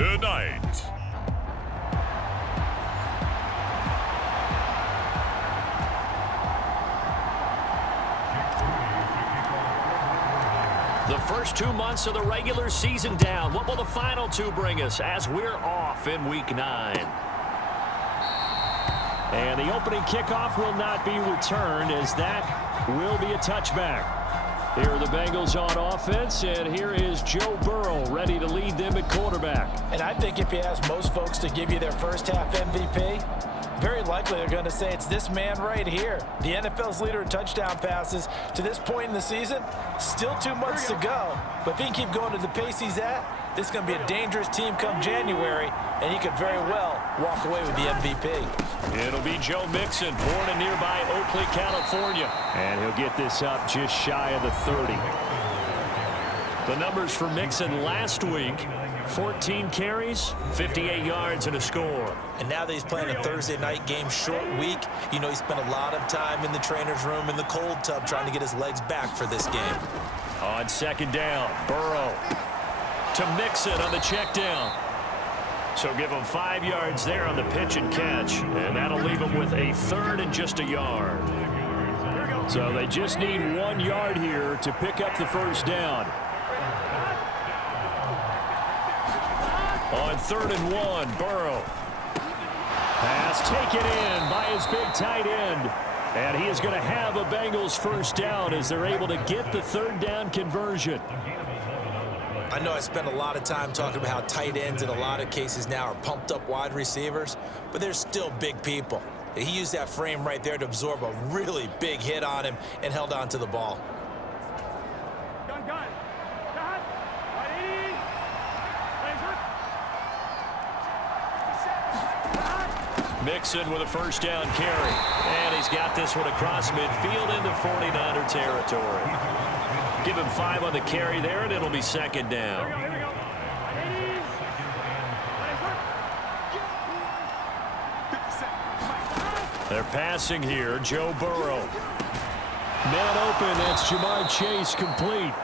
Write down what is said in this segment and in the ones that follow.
tonight. The first 2 months of the regular season down. What will the final two bring us as we're off in Week 9? And the opening kickoff will not be returned, as that will be a touchback. Here are the Bengals on offense, and here is Joe Burrow ready to lead them at quarterback. And I think if you ask most folks to give you their first half MVP, very likely they're going to say it's this man right here. The NFL's leader in touchdown passes to this point in the season. Still 2 months to go. But if he can keep going at the pace he's at, this is going to be a dangerous team come January, and he could very well walk away with the MVP. It'll be Joe Mixon, born in nearby Oakley, California. And he'll get this up just shy of the 30. The numbers for Mixon last week: 14 carries, 58 yards, and a score. And now that he's playing a Thursday night game, short week, you know he spent a lot of time in the trainer's room in the cold tub trying to get his legs back for this game. On second down, Burrow to Mixon on the check down. So give him 5 yards there on the pitch and catch, and that'll leave him with a third and just a yard. So they just need 1 yard here to pick up the first down. On 3rd and 1, Burrow. Pass taken in by his big tight end. And he is going to have a Bengals first down as they're able to get the third down conversion. I know I spent a lot of time talking about how tight ends in a lot of cases now are pumped up wide receivers, but they're still big people. He used that frame right there to absorb a really big hit on him and held on to the ball. Mixon with a first down carry. And he's got this one across midfield into 49er territory. Give him 5 on the carry there, and it'll be second down. They're passing here. Joe Burrow. Man open. That's Jamar Chase complete.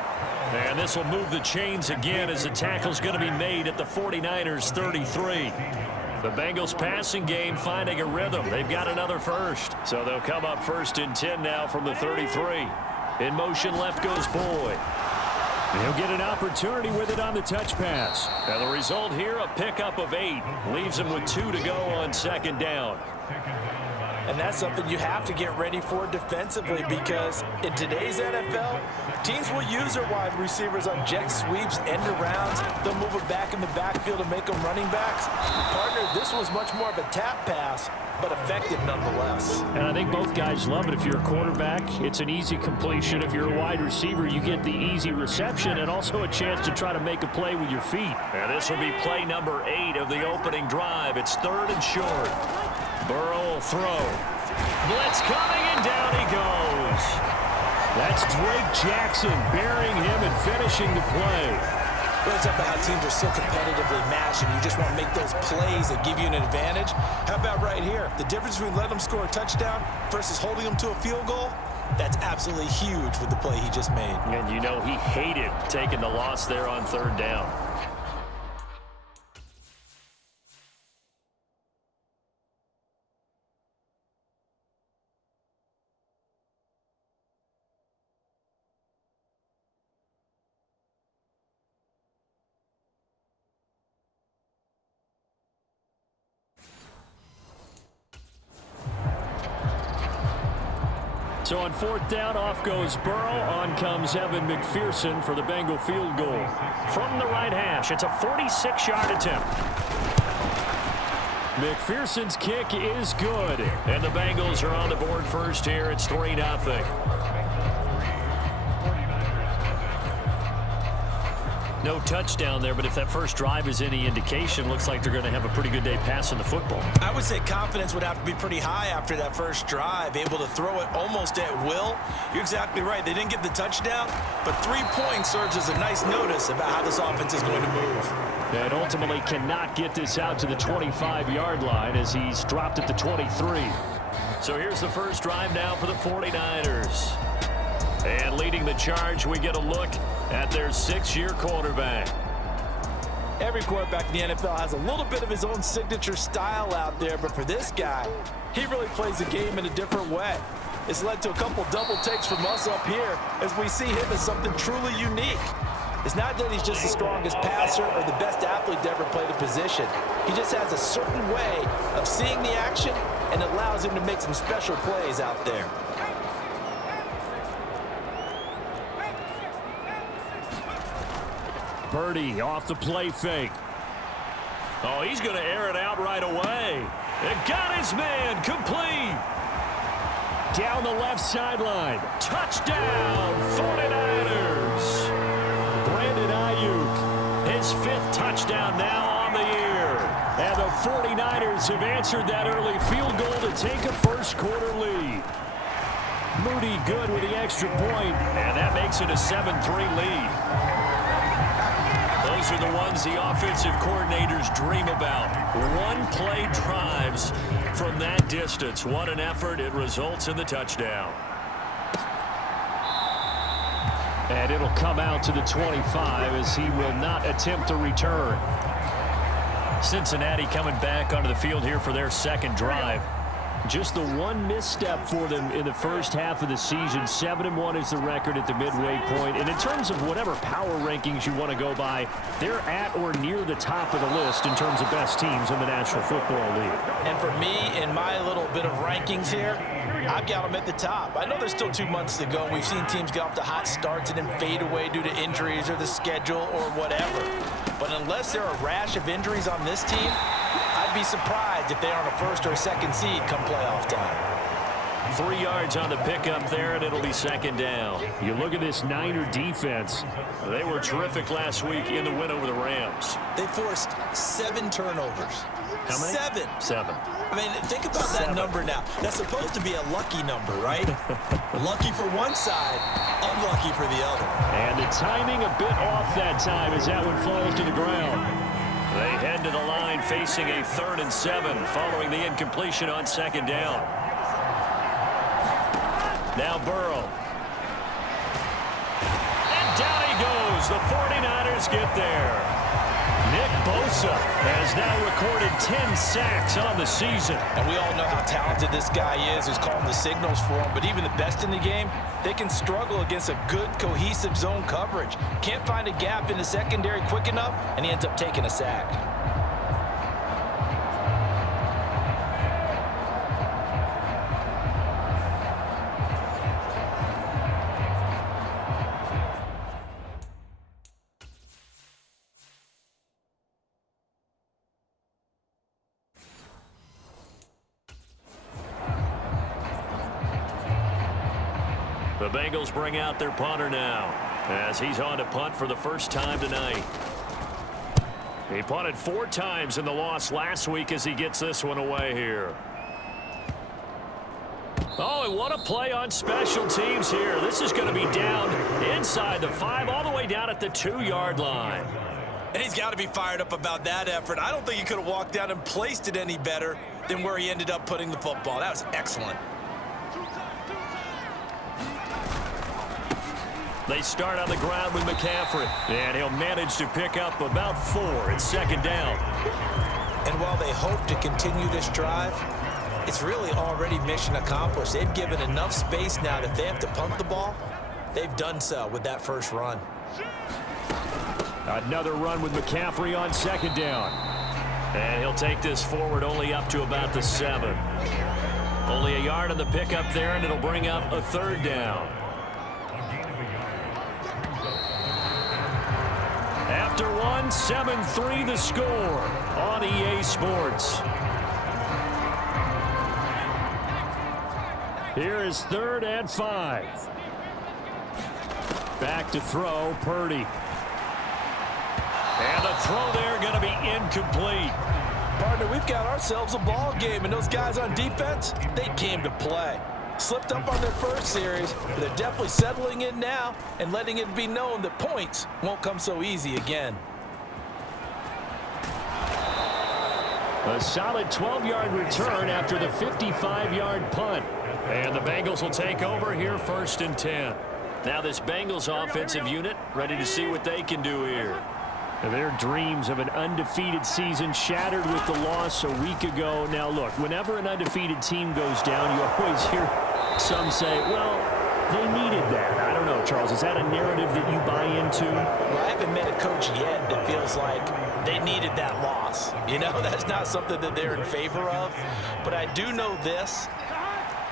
And this will move the chains again as the tackle's going to be made at the 49ers 33. The Bengals passing game finding a rhythm. They've got another first. So they'll come up 1st and 10 now from the 33. In motion, left goes Boyd. And he'll get an opportunity with it on the touch pass. Now the result here, a pickup of 8. Leaves him with 2 to go on second down. And that's something you have to get ready for defensively, because in today's NFL, teams will use their wide receivers on jet sweeps, end arounds. They'll move it back in the backfield and make them running backs. Partner, this was much more of a tap pass, but effective nonetheless. And I think both guys love it. If you're a quarterback, it's an easy completion. If you're a wide receiver, you get the easy reception and also a chance to try to make a play with your feet. And this will be play number 8 of the opening drive. It's 3rd and short. Burrow will throw. Blitz coming, and down he goes. That's Drake Jackson burying him and finishing the play. Well, it's about how teams are so competitively matched, and you just want to make those plays that give you an advantage. How about right here? The difference between letting them score a touchdown versus holding them to a field goal, that's absolutely huge with the play he just made. And you know he hated taking the loss there on 3rd down. So on 4th down, off goes Burrow. On comes Evan McPherson for the Bengal field goal. From the right hash, it's a 46-yard attempt. McPherson's kick is good. And the Bengals are on the board first here. It's 3-0. No touchdown there, but if that first drive is any indication, looks like they're going to have a pretty good day passing the football. I would say confidence would have to be pretty high after that first drive, able to throw it almost at will. You're exactly right. They didn't get the touchdown, but 3 points serves as a nice notice about how this offense is going to move. And ultimately cannot get this out to the 25-yard line as he's dropped at the 23. So here's the first drive now for the 49ers. And leading the charge, we get a look at their 6-year quarterback. Every quarterback in the NFL has a little bit of his own signature style out there, but for this guy, he really plays the game in a different way. It's led to a couple double takes from us up here as we see him as something truly unique. It's not that he's just the strongest passer or the best athlete to ever play the position. He just has a certain way of seeing the action, and it allows him to make some special plays out there. Purdy off the play fake. Oh, he's going to air it out right away. It got his man complete. Down the left sideline. Touchdown, 49ers. Brandon Ayuk, his 5th touchdown now on the year. And the 49ers have answered that early field goal to take a first-quarter lead. Moody good with the extra point, and that makes it a 7-3 lead. Those are the ones the offensive coordinators dream about. One-play drives from that distance. What an effort. It results in the touchdown. And it'll come out to the 25 as he will not attempt to return. Cincinnati coming back onto the field here for their second drive. Just the one misstep for them in the first half of the season. 7-1 is the record at the midway point. And in terms of whatever power rankings you want to go by, they're at or near the top of the list in terms of best teams in the National Football League. And for me, in my little bit of rankings here, I've got them at the top. I know there's still 2 months to go. We've seen teams get off to hot starts and then fade away due to injuries or the schedule or whatever. But unless there are a rash of injuries on this team, I'd be surprised if they aren't a first or a second seed come playoff time. 3 yards on the pickup there, and it'll be second down. You look at this Niner defense. They were terrific last week in the win over the Rams. They forced 7 turnovers. How many? 7. I mean, think about that number now. That's supposed to be a lucky number, right? Lucky for one side, unlucky for the other. And the timing a bit off that time as that one falls to the ground. They head to the line facing a 3rd and 7 following the incompletion on second down. Now Burrow. And down he goes. The 49ers get there. Nick Bosa has now recorded 10 sacks on the season. And we all know how talented this guy is, who's calling the signals for him. But even the best in the game, they can struggle against a good, cohesive zone coverage. Can't find a gap in the secondary quick enough, and he ends up taking a sack. The Bengals bring out their punter now as he's on to punt for the first time tonight. He punted 4 times in the loss last week as he gets this one away here. Oh, and what a play on special teams here. This is going to be down inside the 5 all the way down at the 2-yard line. And he's got to be fired up about that effort. I don't think he could have walked down and placed it any better than where he ended up putting the football. That was excellent. They start on the ground with McCaffrey, and he'll manage to pick up about 4. It's second down. And while they hope to continue this drive, it's really already mission accomplished. They've given enough space now that if they have to punt the ball, they've done so with that first run. Another run with McCaffrey on second down. And he'll take this forward only up to about the 7. Only a yard on the pickup there, and it'll bring up a 3rd down. After 1, 7-3 the score on EA Sports. Here is 3rd and 5. Back to throw, Purdy. And the throw there going to be incomplete. Partner, we've got ourselves a ball game, and those guys on defense, they came to play. Slipped up on their first series, but they're definitely settling in now and letting it be known that points won't come so easy again. A solid 12-yard return after the 55-yard punt. And the Bengals will take over here 1st and 10. Now this Bengals offensive unit ready to see what they can do here. Their dreams of an undefeated season shattered with the loss a week ago. Now, look, whenever an undefeated team goes down, you always hear some say, well, they needed that. I don't know, Charles. Is that a narrative that you buy into? Well, I haven't met a coach yet that feels like they needed that loss. You know, that's not something that they're in favor of. But I do know this.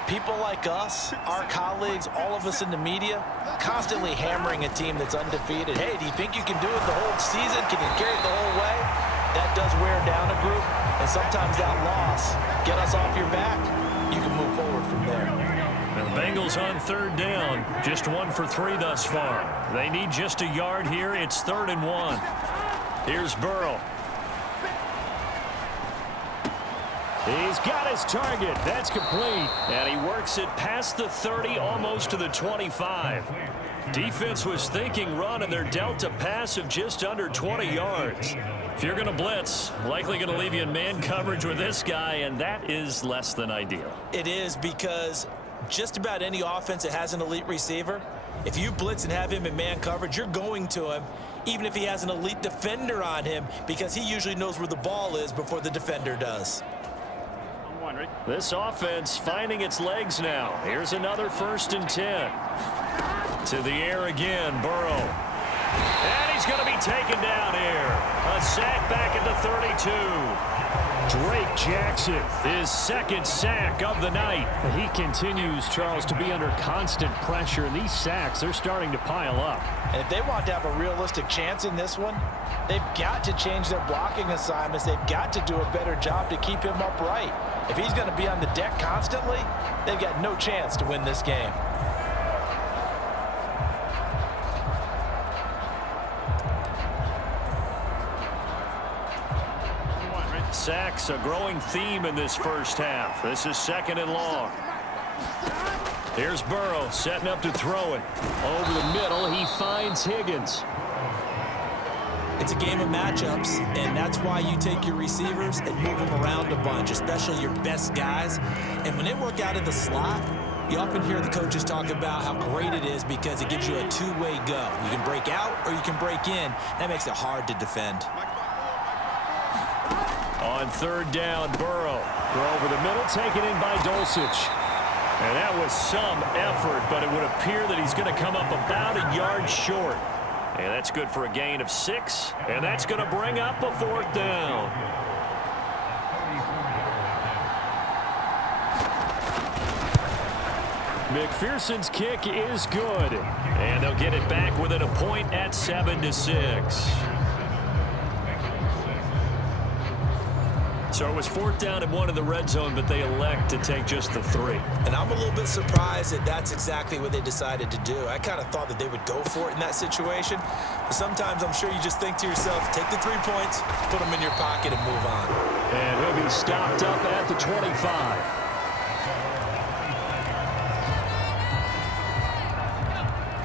People like us, our colleagues, all of us in the media, constantly hammering a team that's undefeated. Hey, do you think you can do it the whole season? Can you carry it the whole way? That does wear down a group, and sometimes that loss, get us off your back, you can move forward from there. And the Bengals on third down, just 1 for 3 thus far. They need just a yard here. It's 3rd and 1. Here's Burrow. He's got his target. That's complete. And he works it past the 30, almost to the 25. Defense was thinking run, and they're dealt a pass of just under 20 yards. If you're going to blitz, likely going to leave you in man coverage with this guy, and that is less than ideal. It is, because just about any offense that has an elite receiver, if you blitz and have him in man coverage, you're going to him, even if he has an elite defender on him, because he usually knows where the ball is before the defender does. This offense finding its legs now. Here's another 1st and 10. To the air again, Burrow. And he's going to be taken down here. A sack back at the 32. Drake Jackson, His 2nd sack of the night. he continues, Charles, to be under constant pressure, and these sacks, they're starting to pile up. And if they want to have a realistic chance in this one, they've got to change their blocking assignments. They've got to do a better job to keep him upright. If he's going to be on the deck constantly, they've got no chance to win this game. Sacks, a growing theme in this first half. This is 2nd and long. Here's Burrow setting up to throw it. Over the middle, he finds Higgins. It's a game of matchups, and that's why you take your receivers and move them around a bunch, especially your best guys. And when they work out of the slot, you often hear the coaches talk about how great it is because it gives you a two-way go. You can break out or you can break in. That makes it hard to defend. On 3rd down, Burrow. Throw over the middle, taken in by Dulcich. And that was some effort, but it would appear that he's going to come up about a yard short. And that's good for a gain of 6. And that's going to bring up a 4th down. McPherson's kick is good. And they'll get it back within a point at 7-6. So it was 4th down and 1 in the red zone, but they elect to take just the 3. And I'm a little bit surprised that that's exactly what they decided to do. I kind of thought that they would go for it in that situation. But sometimes I'm sure you just think to yourself, take the 3 points, put them in your pocket, and move on. And he'll be stopped up at the 25.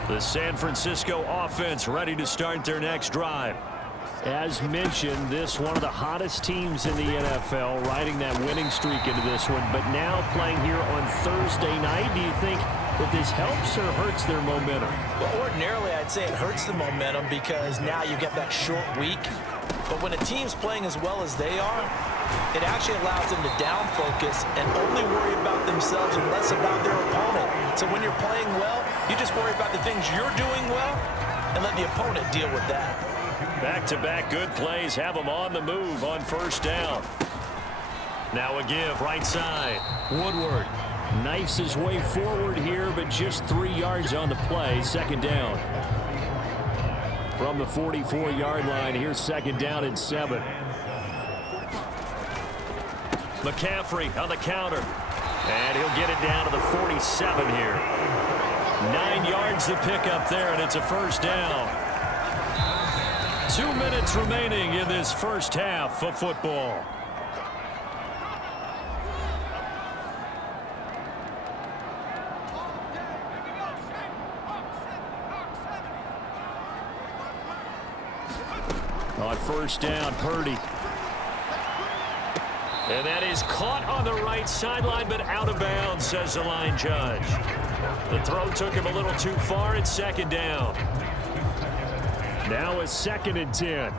The San Francisco offense ready to start their next drive. As mentioned, this one of the hottest teams in the NFL, riding that winning streak into this one, but now playing here on Thursday night. Do you think that this helps or hurts their momentum? Well, ordinarily, I'd say it hurts the momentum because now you get that short week. But when a team's playing as well as they are, it actually allows them to down focus and only worry about themselves and less about their opponent. So when you're playing well, you just worry about the things you're doing well and let the opponent deal with that. Back-to-back good plays have them on the move on 1st down. Now a give right side. Woodward knifes his way forward here, but just 3 yards on the play. 2nd down. From the 44-yard line, here's 2nd down and 7. McCaffrey on the counter. And he'll get it down to the 47 here. 9 yards to pick up there, and it's a 1st down. 2 minutes remaining in this first half of football. On 1st down, Purdy. And that is caught on the right sideline, but out of bounds, says the line judge. The throw took him a little too far. It's 2nd down. Now a 2nd and 10.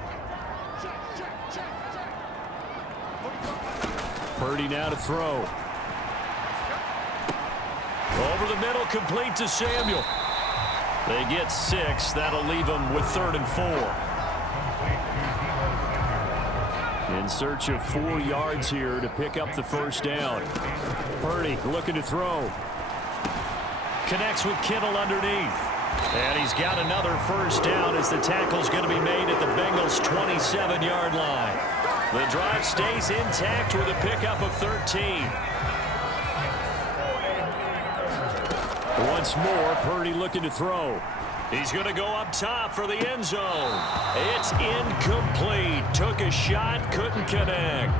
Purdy now to throw. Over the middle, complete to Samuel. They get 6. That'll leave them with 3rd and 4. In search of 4 yards here to pick up the first down. Purdy looking to throw. Connects with Kittle underneath. And he's got another first down as the tackle's going to be made at the Bengals' 27-yard line. The drive stays intact with a pickup of 13. Once more, Purdy looking to throw. He's going to go up top for the end zone. It's incomplete. Took a shot, couldn't connect.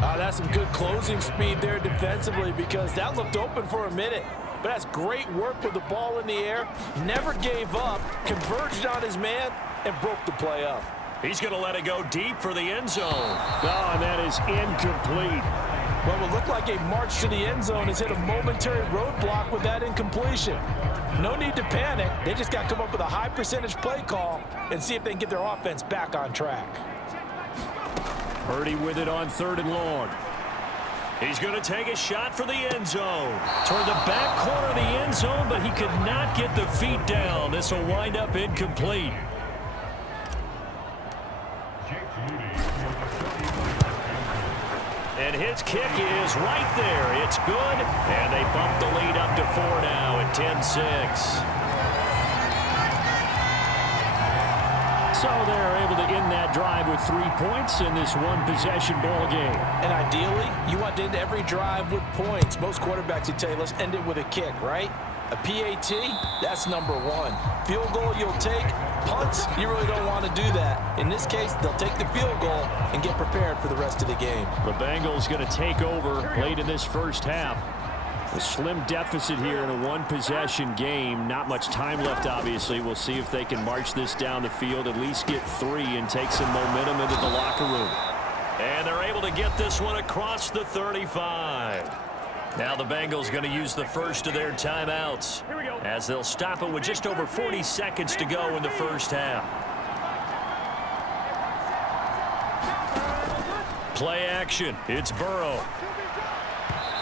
That's some good closing speed there defensively because that looked open for a minute. But that's great work with the ball in the air. Never gave up, converged on his man, and broke the play up. He's going to let it go deep for the end zone. Oh, and that is incomplete. What would look like a march to the end zone has hit a momentary roadblock with that incompletion. No need to panic. They just got to come up with a high percentage play call and see if they can get their offense back on track. Purdy with it on 3rd and long. He's going to take a shot for the end zone. Toward the back corner of the end zone, but he could not get the feet down. This will wind up incomplete. And his kick is right there. It's good. And they bump the lead up to 4 now at 10-6. So they're able to end that drive with 3 points in this one-possession ball game. And ideally, you want to end every drive with points. Most quarterbacks would tell you, let's end it with a kick, right? A PAT, that's number 1. Field goal you'll take. Punts, you really don't want to do that. In this case, they'll take the field goal and get prepared for the rest of the game. The Bengals going to take over late in this first half. A slim deficit here in a one-possession game. Not much time left, obviously. We'll see if they can march this down the field, at least get 3 and take some momentum into the locker room. And they're able to get this one across the 35. Now the Bengals going to use the first of their timeouts as they'll stop it with just over 40 seconds to go in the first half. Play action. It's Burrow.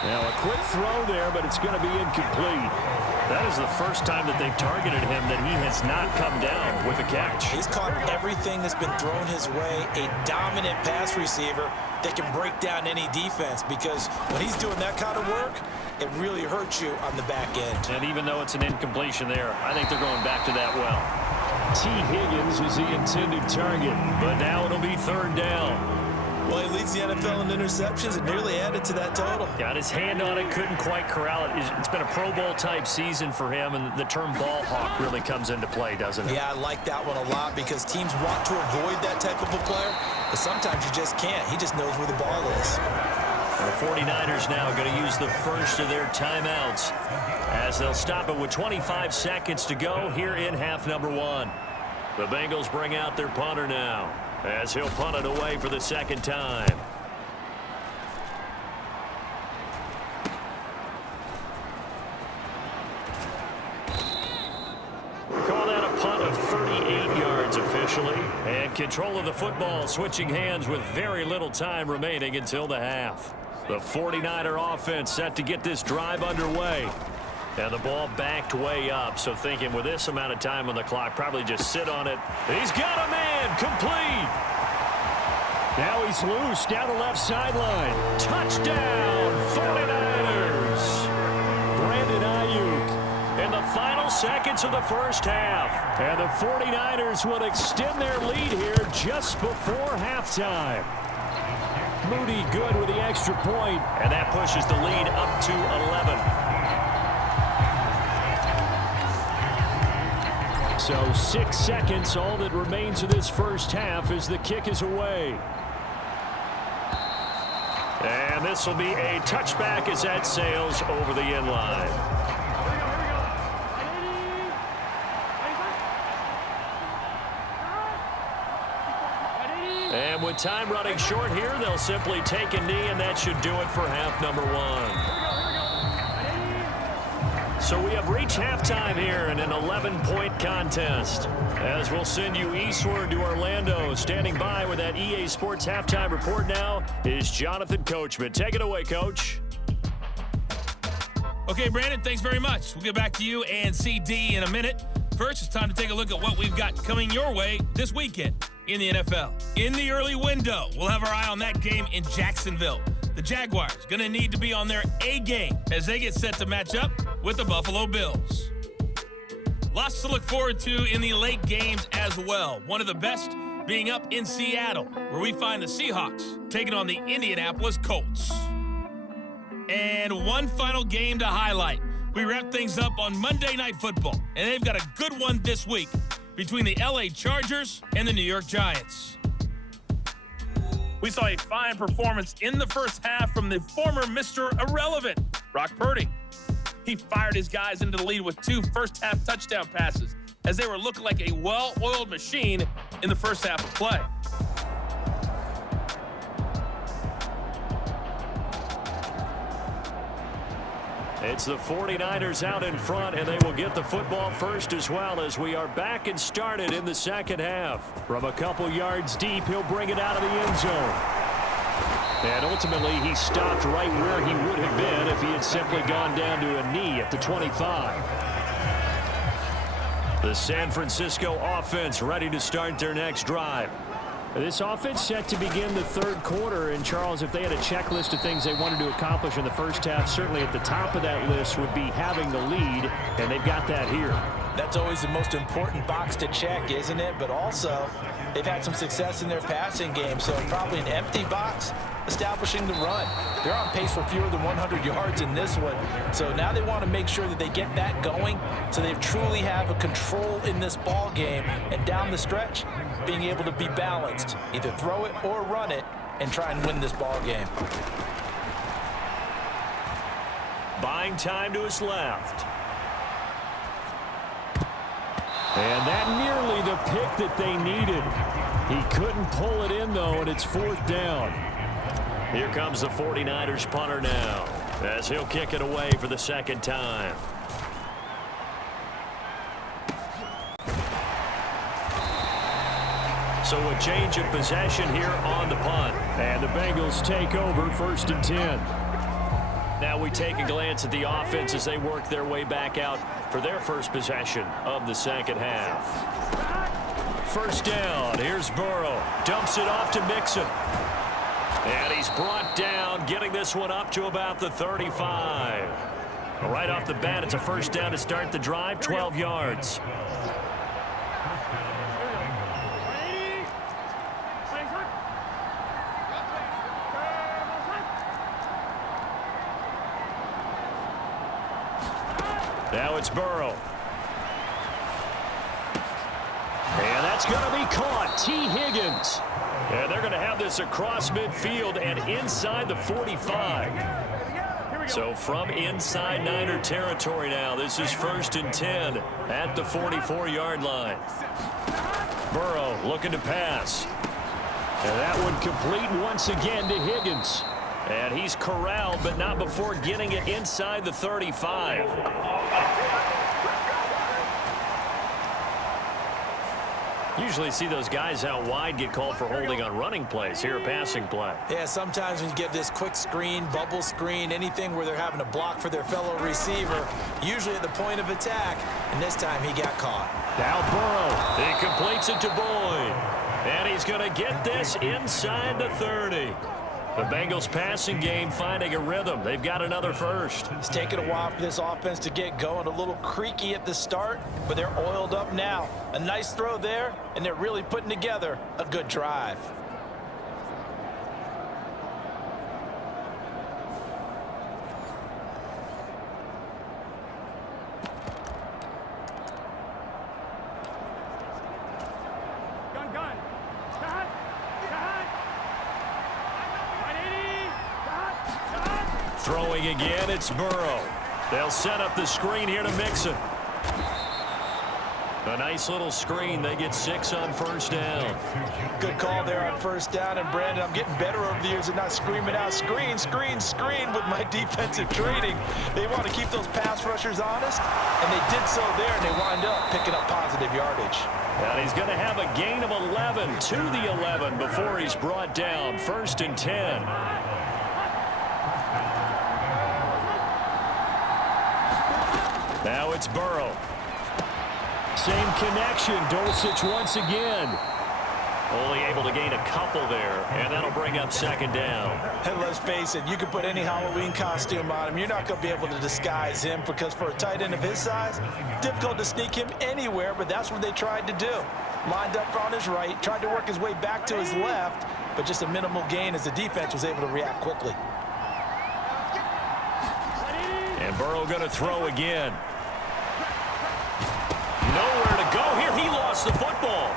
Now a quick throw there, but it's going to be incomplete. That is the first time that they've targeted him that he has not come down with a catch. He's caught everything that's been thrown his way. A dominant pass receiver that can break down any defense, because when he's doing that kind of work, it really hurts you on the back end. And even though it's an incompletion there, I think they're going back to that well. T. Higgins was the intended target, but now it'll be 3rd down. Well, he leads the NFL in interceptions and nearly added to that total. Got his hand on it, couldn't quite corral it. It's been a Pro Bowl type season for him, and the term ball hawk really comes into play, doesn't it? Yeah, I like that one a lot because teams want to avoid that type of a player, but sometimes you just can't. He just knows where the ball is. The 49ers now going to use the first of their timeouts as they'll stop it with 25 seconds to go here in half number 1. The Bengals bring out their punter now, as he'll punt it away for the 2nd time. Call that a punt of 38 yards officially. And control of the football switching hands with very little time remaining until the half. The 49er offense set to get this drive underway. And the ball backed way up, so thinking with this amount of time on the clock, probably just sit on it. He's got a man, complete. now he's loose down the left sideline. Touchdown, 49ers. Brandon Ayuk. In the final seconds of the first half. And the 49ers will extend their lead here just before halftime. Moody good with the extra point. And that pushes the lead up to 11. So 6 seconds, all that remains of this first half as the kick is away. And this will be a touchback as that sails over the end line. And with time running short here, they'll simply take a knee, and that should do it for half number 1. So we have reached halftime here in an 11-point contest. As we'll send you eastward to Orlando. Standing by with that EA Sports halftime report now is Jonathan Coachman. Take it away, Coach. Okay, Brandon, thanks very much. We'll get back to you and CD in a minute. First, it's time to take a look at what we've got coming your way this weekend in the NFL. In the early window, we'll have our eye on that game in Jacksonville. The Jaguars going to need to be on their A game as they get set to match up with the Buffalo Bills. Lots to look forward to in the late games as well. One of the best being up in Seattle, where we find the Seahawks taking on the Indianapolis Colts. And one final game to highlight. We wrap things up on Monday Night Football, and they've got a good one this week between the LA Chargers and the New York Giants. We saw a fine performance in the first half from the former Mr. Irrelevant, Brock Purdy. He fired his guys into the lead with 2 first-half touchdown passes as they were looking like a well-oiled machine in the first half of play. It's the 49ers out in front, and they will get the football first as well as we are back and started in the second half. From a couple yards deep, he'll bring it out of the end zone. And ultimately, he stopped right where he would have been if he had simply gone down to a knee at the 25. The San Francisco offense ready to start their next drive. This offense set to begin the third quarter, and Charles, if they had a checklist of things they wanted to accomplish in the first half, certainly at the top of that list would be having the lead, and they've got that here. That's always the most important box to check, isn't it? But also, they've had some success in their passing game, so probably an empty box establishing the run. They're on pace for fewer than 100 yards in this one, so now they want to make sure that they get that going so they truly have a control in this ball game, and down the stretch, being able to be balanced, either throw it or run it, and try and win this ball game. Buying time to his left. And that nearly the pick that they needed. He couldn't pull it in, though, and it's 4th down. Here comes the 49ers punter now as he'll kick it away for the second time. So a change of possession here on the punt. And the Bengals take over 1st and 10. Now we take a glance at the offense as they work their way back out for their first possession of the second half. First down. Here's Burrow. Dumps it off to Mixon. And he's brought down, getting this one up to about the 35. Right off the bat, it's a first down to start the drive, 12 yards. Now it's Burrow. And that's going to be caught. T. Higgins. And they're going to have this across midfield and inside the 45. So from inside Niner territory now, this is 1st and 10 at the 44-yard line. Burrow looking to pass. And that one complete once again to Higgins. And he's corralled, but not before getting it inside the 35. Usually see those guys out wide get called for holding on running plays. Here a passing play. Yeah, sometimes when you get this quick screen, bubble screen, anything where they're having to block for their fellow receiver, usually at the point of attack, and this time he got caught. Now Burrow. He completes it to Boyd. And he's going to get this inside the 30. The Bengals passing game finding a rhythm. They've got another first. It's taken a while for this offense to get going. A little creaky at the start, but they're oiled up now. A nice throw there, and they're really putting together a good drive. Throwing again, it's Burrow. They'll set up the screen here to Mixon. A nice little screen. They get 6 on first down. Good call there on first down. And, Brandon, I'm getting better over the years at not screaming out, screen, screen, screen with my defensive training. They want to keep those pass rushers honest, and they did so there, and they wind up picking up positive yardage. And he's going to have a gain of 11 to the 11 before he's brought down. 1st and 10. Now it's Burrow. Same connection. Dulcich once again. Only able to gain a couple there, and that'll bring up 2nd down. And let's face it, you can put any Halloween costume on him. You're not going to be able to disguise him because for a tight end of his size, difficult to sneak him anywhere, but that's what they tried to do. Lined up on his right, tried to work his way back to his left, but just a minimal gain as the defense was able to react quickly. And Burrow going to throw again. Nowhere to go here. He lost the football.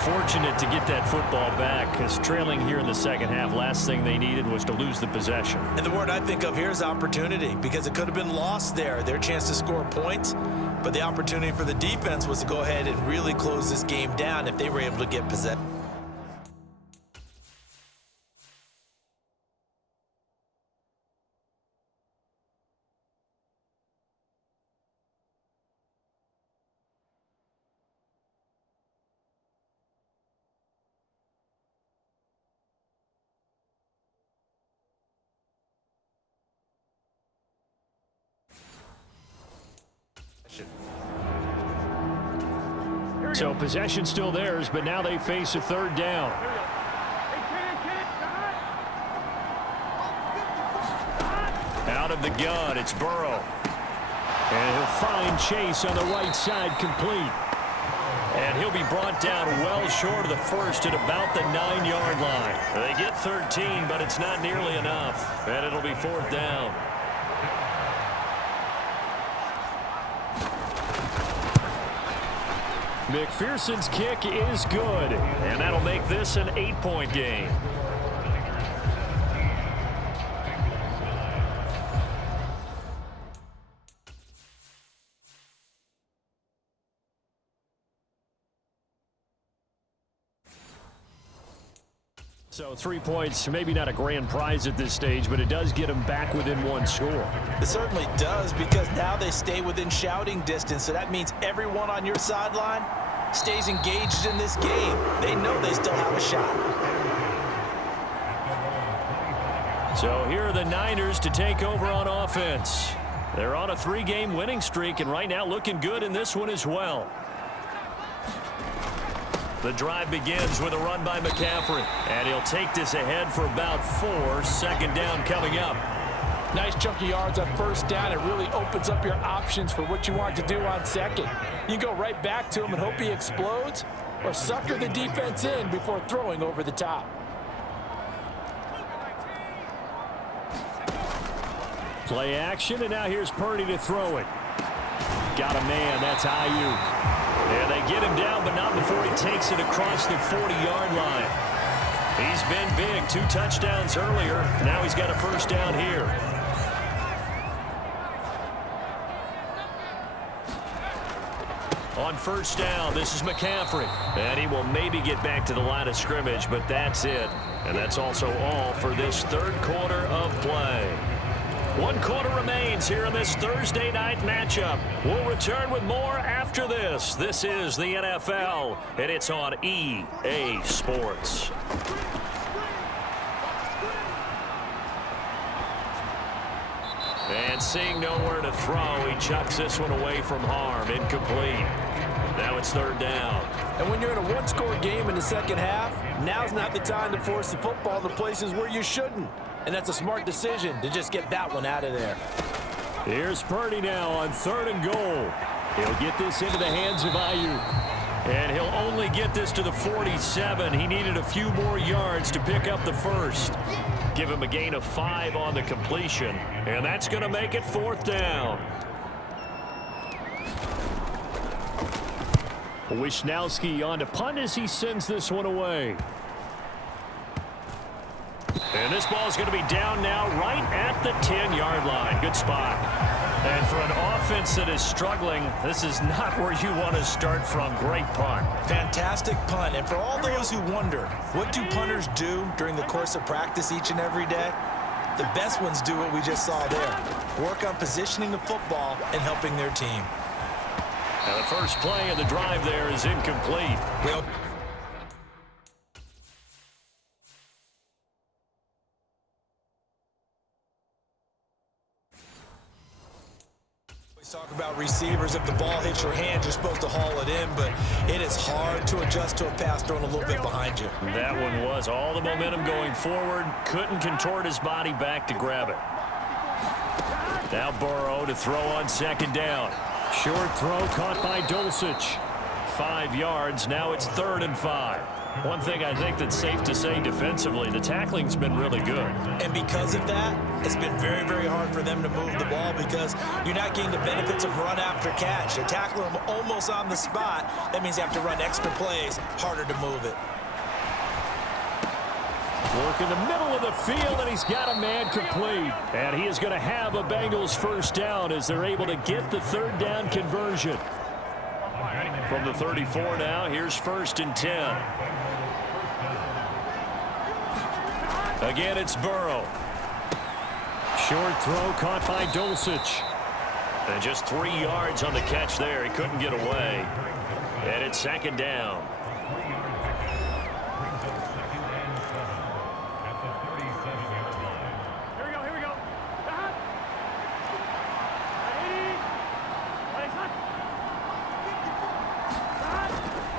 Fortunate to get that football back because trailing here in the second half, last thing they needed was to lose the possession. And the word I think of here is opportunity because it could have been lost there. Their chance to score points, but the opportunity for the defense was to go ahead and really close this game down if they were able to get possession. So possession still theirs, but now they face a 3rd down. Out of the gun, it's Burrow. And he'll find Chase on the right side complete. And he'll be brought down well short of the first at about the 9-yard line. They get 13, but it's not nearly enough. And it'll be 4th down. McPherson's kick is good. And that'll make this an 8-point game. So 3 points, maybe not a grand prize at this stage, but it does get them back within 1 score. It certainly does because now they stay within shouting distance, so that means everyone on your sideline stays engaged in this game. They know they still have a shot. So here are the Niners to take over on offense. They're on a 3-game winning streak and right now looking good in this one as well. The drive begins with a run by McCaffrey, and he'll take this ahead for about 4. 2nd down coming up. Nice chunky yards on first down. It really opens up your options for what you want to do on second. You go right back to him and hope he explodes, or sucker the defense in before throwing over the top. Play action, and now here's Purdy to throw it. Got a man. That's Ayuk. And they get him down, but not before he takes it across the 40-yard line. He's been big. 2 touchdowns earlier. Now he's got a first down here. On first down, this is McCaffrey. And he will maybe get back to the line of scrimmage, but that's it. And that's also all for this 3rd quarter of play. 1 quarter remains here in this Thursday night matchup. We'll return with more after this. This is the NFL, and it's on EA Sports. And seeing nowhere to throw, he chucks this one away from harm. Incomplete. Now it's 3rd down. And when you're in a 1-score game in the second half, now's not the time to force the football to places where you shouldn't. And that's a smart decision to just get that one out of there. Here's Purdy now on 3rd and goal. He'll get this into the hands of Ayuk. And he'll only get this to the 47. He needed a few more yards to pick up the first. Give him a gain of 5 on the completion. And that's going to make it 4th down. Wishnowski on to punt as he sends this one away. And this ball is going to be down now right at the 10-yard line. Good spot. And for an offense that is struggling, this is not where you want to start from. Great punt. Fantastic punt. And for all those who wonder, what do punters do during the course of practice each and every day? The best ones do what we just saw there. Work on positioning the football and helping their team. Now the first play of the drive there is incomplete. Talk about receivers. If the ball hits your hand, you're supposed to haul it in, but it is hard to adjust to a pass thrown a little bit behind you. That one was all the momentum going forward. Couldn't contort his body back to grab it. Now Burrow to throw on second down. Short throw caught by Dulcich. 5 yards. Now it's 3rd and 5. One thing I think that's safe to say defensively, the tackling's been really good. And because of that, it's been very, very hard for them to move the ball because you're not getting the benefits of run after catch. They're tackling them almost on the spot. That means you have to run extra plays, harder to move it. Work in the middle of the field, and he's got a man complete. And he is going to have a Bengals first down as they're able to get the 3rd down conversion. From the 34 now, here's 1st and 10. Again, it's Burrow. Short throw caught by Dulcich. And just 3 yards on the catch there. He couldn't get away. And it's 2nd down.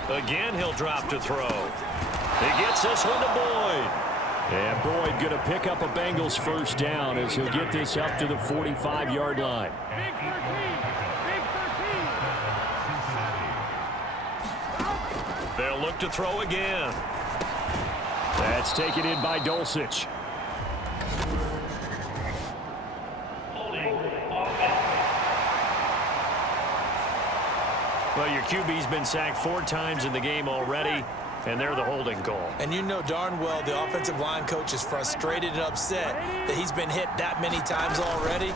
Again, he'll drop to throw. He gets this one to Boyd. And Boyd going to pick up a Bengals first down as he'll get this up to the 45-yard line. They'll look to throw again. That's taken in by Dulcich. Well, your QB's been sacked 4 times in the game already, and they're the holding call. And you know darn well the offensive line coach is frustrated and upset that he's been hit that many times already.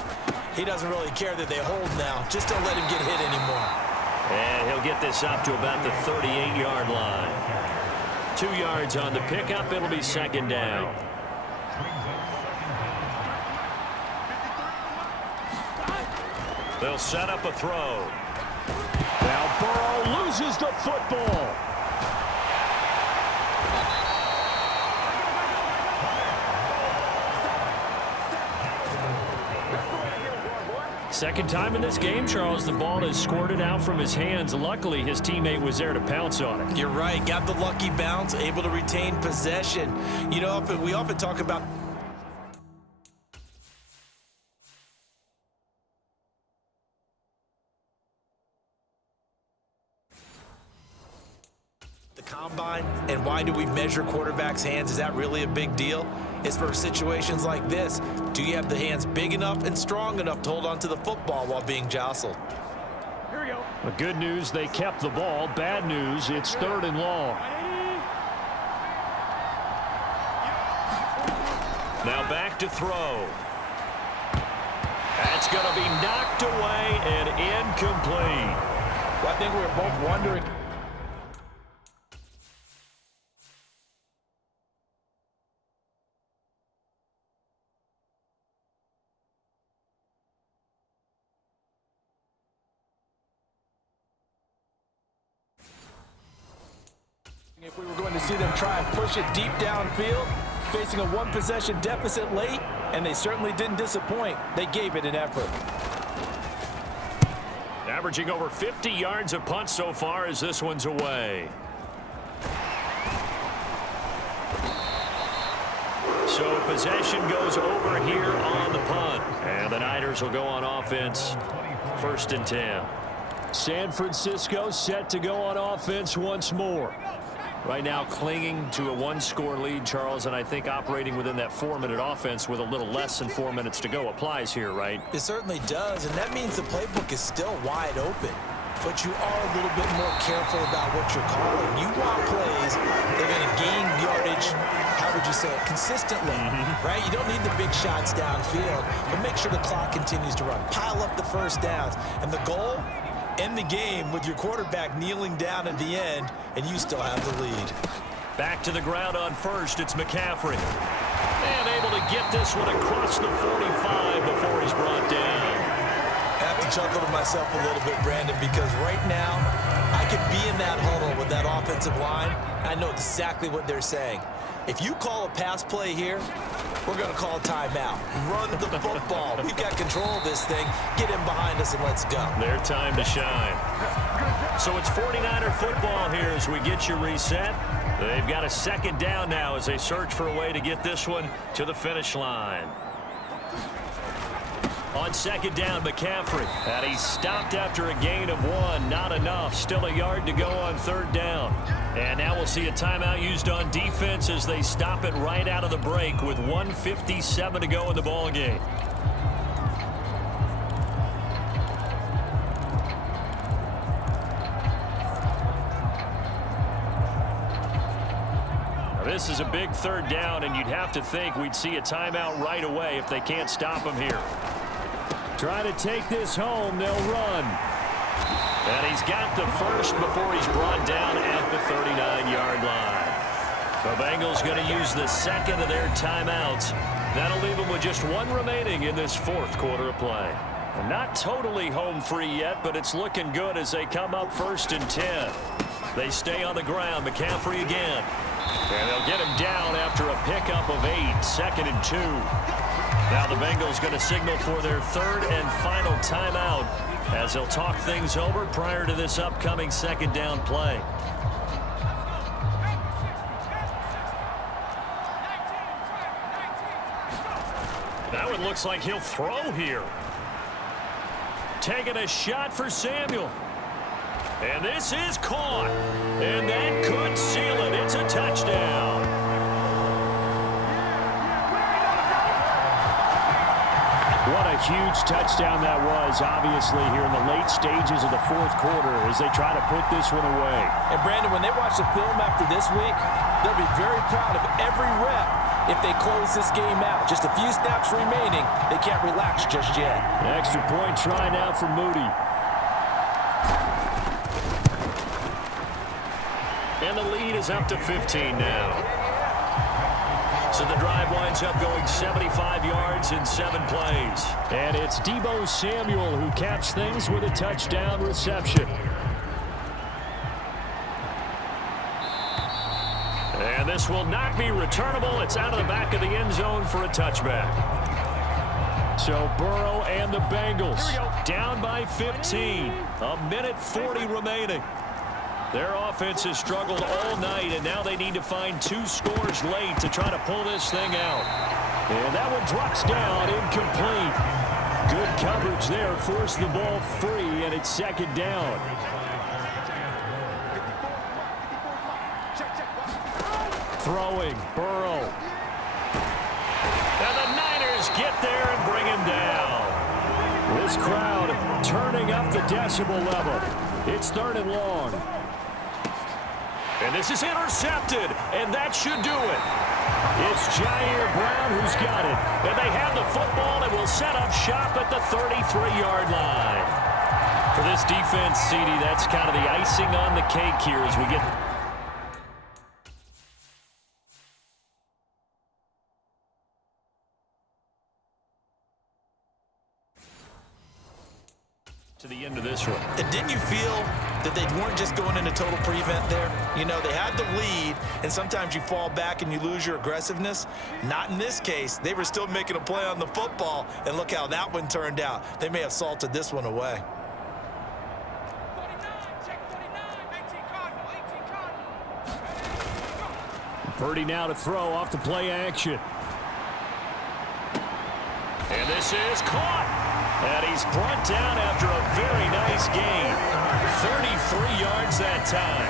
He doesn't really care that they hold now. Just don't let him get hit anymore. And he'll get this up to about the 38-yard line. 2 yards on the pickup. It'll be 2nd down. They'll set up a throw. Now Burrow loses the football. Second time in this game, Charles, the ball has squirted out from his hands. Luckily, his teammate was there to pounce on it. You're right. Got the lucky bounce, able to retain possession. You know, we often talk about the combine and why do we measure quarterbacks' hands? Is that really a big deal? It's for situations like this. Do you have the hands big enough and strong enough to hold on to the football while being jostled? Here we go. The good news, they kept the ball. Bad news, it's 3rd and long. Now back to throw. That's going to be knocked away and incomplete. Well, I think we were both wondering. If we were going to see them try and push it deep downfield, facing a 1-possession deficit late, and they certainly didn't disappoint. They gave it an effort. Averaging over 50 yards a punt so far as this one's away. So possession goes over here on the punt. And the Niners will go on offense. 1st and 10. San Francisco set to go on offense once more. Right now clinging to a 1-score lead, Charles, and I think operating within that 4-minute offense with a little less than 4 minutes to go applies here, right? It certainly does, and that means the playbook is still wide open. But you are a little bit more careful about what you're calling. You want plays that are going to gain yardage, however would you say it, consistently, right? You don't need the big shots downfield, but make sure the clock continues to run. Pile up the first downs. And the goal, end the game with your quarterback kneeling down at the end, and you still have the lead. Back to the ground on first, it's McCaffrey. And able to get this one across the 45 before he's brought down. I have to chuckle to myself a little bit, Brandon, because right now I could be in that huddle with that offensive line. I know exactly what they're saying. If you call a pass play here, we're going to call a timeout. Run the football. We've got control of this thing. Get in behind us and let's go. Their time to shine. So it's 49er football here as we get you reset. They've got a second down now as they search for a way to get this one to the finish line. On second down, McCaffrey. And he's stopped after a gain of 1. Not enough. Still a yard to go on third down. And now we'll see a timeout used on defense as they stop it right out of the break with 1:57 to go in the ballgame. This is a big third down, and you'd have to think we'd see a timeout right away if they can't stop him here. Try to take this home. They'll run. And he's got the first before he's brought down at the 39-yard line. The Bengals going to use the second of their timeouts. That'll leave them with just 1 remaining in this fourth quarter of play. And not totally home free yet, but it's looking good as they come up 1st and 10. They stay on the ground. McCaffrey again. And they'll get him down after a pickup of 8, 2nd and 2. Now the Bengals going to signal for their third and final timeout as they'll talk things over prior to this upcoming second down play. That one looks like he'll throw here. Taking a shot for Samuel. And this is caught. And that could seal it. It's a touchdown. What a huge touchdown that was, obviously, here in the late stages of the fourth quarter as they try to put this one away. And, Brandon, when they watch the film after this week, they'll be very proud of every rep if they close this game out. Just a few snaps remaining. They can't relax just yet. An extra point try now for Moody. And the lead is up to 15 now. So the drive winds up going 75 yards in 7 plays. And it's Deebo Samuel who caps things with a touchdown reception. And this will not be returnable. It's out of the back of the end zone for a touchback. So Burrow and the Bengals Down by 15. A minute 40 remaining. Their offense has struggled all night, and now they need to find 2 scores late to try to pull this thing out. And that one drops down, incomplete. Good coverage there, forced the ball free, and it's second down. Throwing, Burrow. And the Niners get there and bring him down. This crowd turning up the decibel level. It's 3rd and long. And this is intercepted, and that should do it. It's Jair Brown who's got it. And they have the football and will set up shop at the 33-yard line. For this defense, CD, that's kind of the icing on the cake here as we get to the end of this one. And didn't you feel that they weren't just going into total prevent there? You know, they had the lead, and sometimes you fall back and you lose your aggressiveness. Not in this case. They were still making a play on the football, and look how that one turned out. They may have salted this one away. Purdy now to throw off the play action. And this is caught. And he's brought down after a very nice gain. 33 yards that time.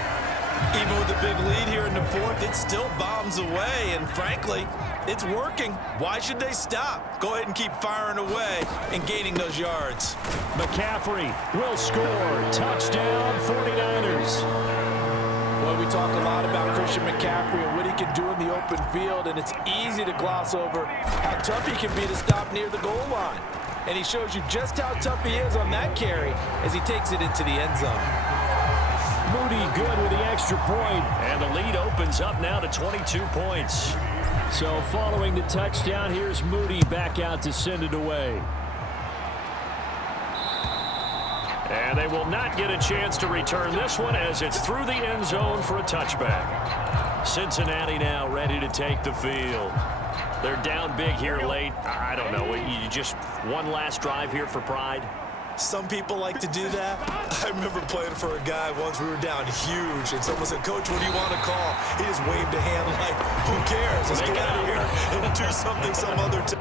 Even with the big lead here in the fourth, it still bombs away, and frankly, it's working. Why should they stop? Go ahead and keep firing away and gaining those yards. McCaffrey will score. Touchdown, 49ers. Well, we talk a lot about Christian McCaffrey and what he can do in the open field, and it's easy to gloss over how tough he can be to stop near the goal line. And he shows you just how tough he is on that carry as he takes it into the end zone. Moody good with the extra point. And the lead opens up now to 22 points. So following the touchdown, here's Moody back out to send it away. And they will not get a chance to return this one as it's through the end zone for a touchback. Cincinnati now ready to take the field. They're down big here late. I don't know. You just one last drive here for pride. Some people like to do that. I remember playing for a guy once. We were down huge, and someone said, "Coach, what do you want to call?" He just waved a hand like, "Who cares? Let's get out of here and do something some other time."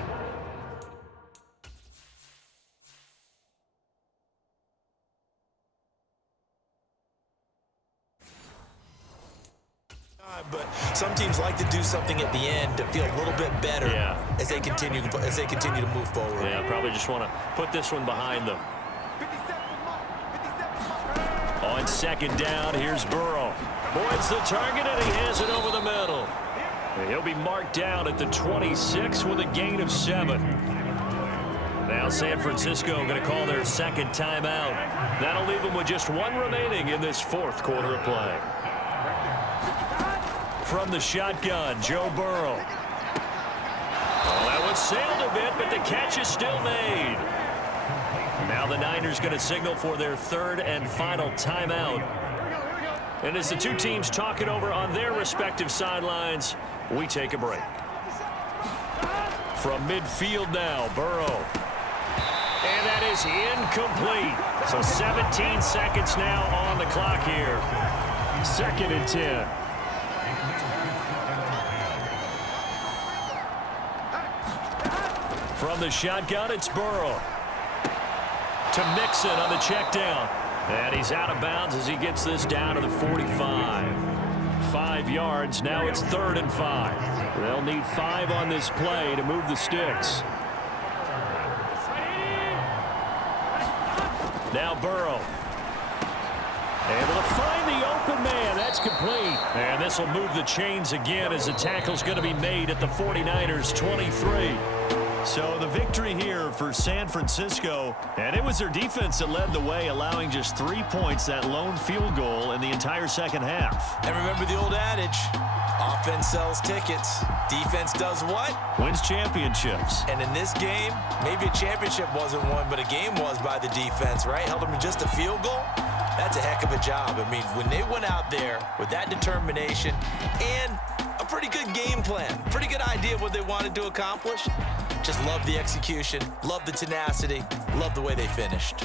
But some teams like to do something at the end to feel a little bit better as they continue to move forward. Yeah, probably just want to put this one behind them. On second down, here's Burrow. Boyd's the target, and he has it over the middle. He'll be marked down at the 26 with a gain of 7. Now San Francisco going to call their second timeout. That'll leave them with just one remaining in this fourth quarter of play. From the shotgun, Joe Burrow. Well, that one sailed a bit, but the catch is still made. Now the Niners going to signal for their third and final timeout. And as the two teams talk it over on their respective sidelines, we take a break. From midfield now, Burrow. And that is incomplete. So 17 seconds now on the clock here. 2nd and 10. From the shotgun, it's Burrow. To Mixon on the check down. And he's out of bounds as he gets this down to the 45. 5 yards. Now it's 3rd and 5. They'll need 5 on this play to move the sticks. Now Burrow. Able to find the open man. That's complete. And this will move the chains again as the tackle's going to be made at the 49ers 23. So the victory here for San Francisco, and it was their defense that led the way, allowing just 3 points, that lone field goal in the entire second half. And remember the old adage, offense sells tickets. Defense does what? Wins championships. And in this game, maybe a championship wasn't won, but a game was by the defense, right? Held them to just a field goal. That's a heck of a job. I mean, when they went out there with that determination and a pretty good game plan, pretty good idea of what they wanted to accomplish, just love the execution, love the tenacity, love the way they finished.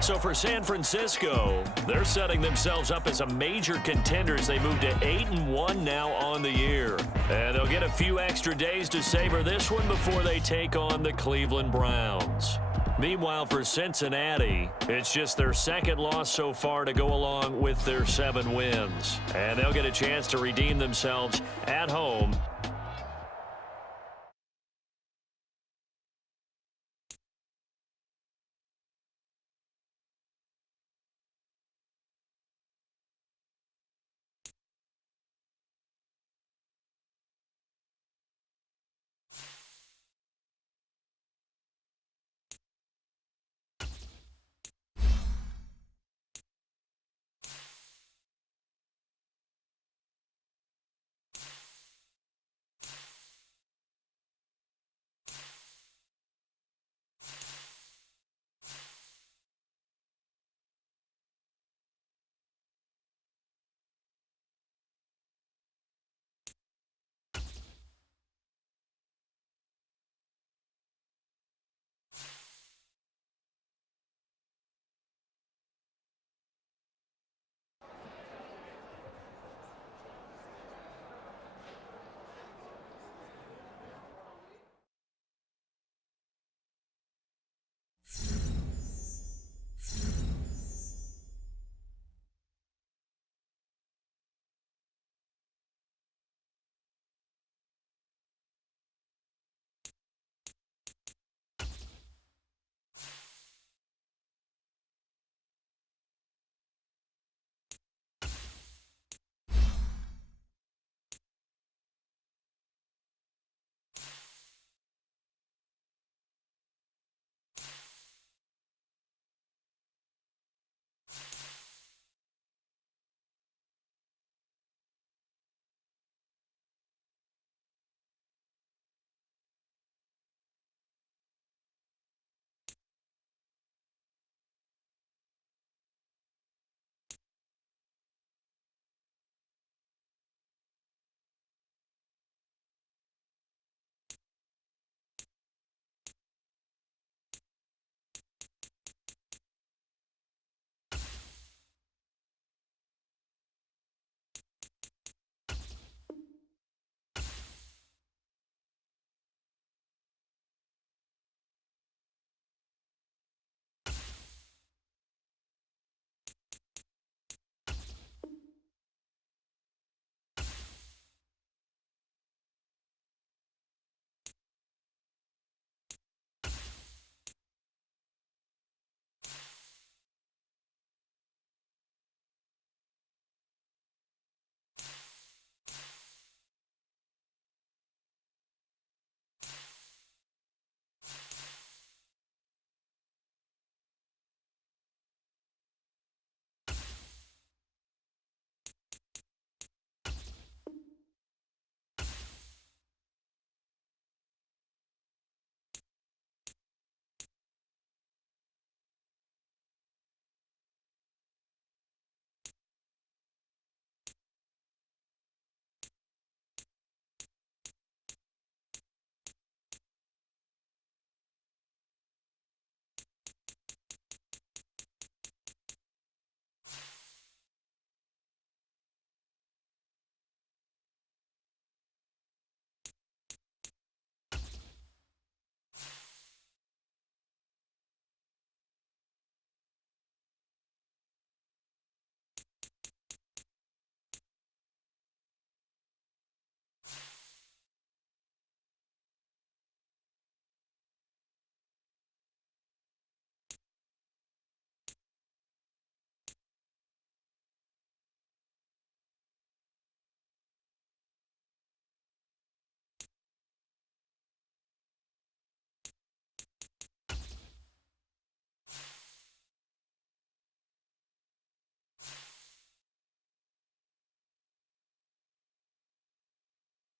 So for San Francisco, they're setting themselves up as a major contender as they move to 8-1 now on the year. And they'll get a few extra days to savor this one before they take on the Cleveland Browns. Meanwhile, for Cincinnati, it's just their second loss so far to go along with their 7 wins. And they'll get a chance to redeem themselves at home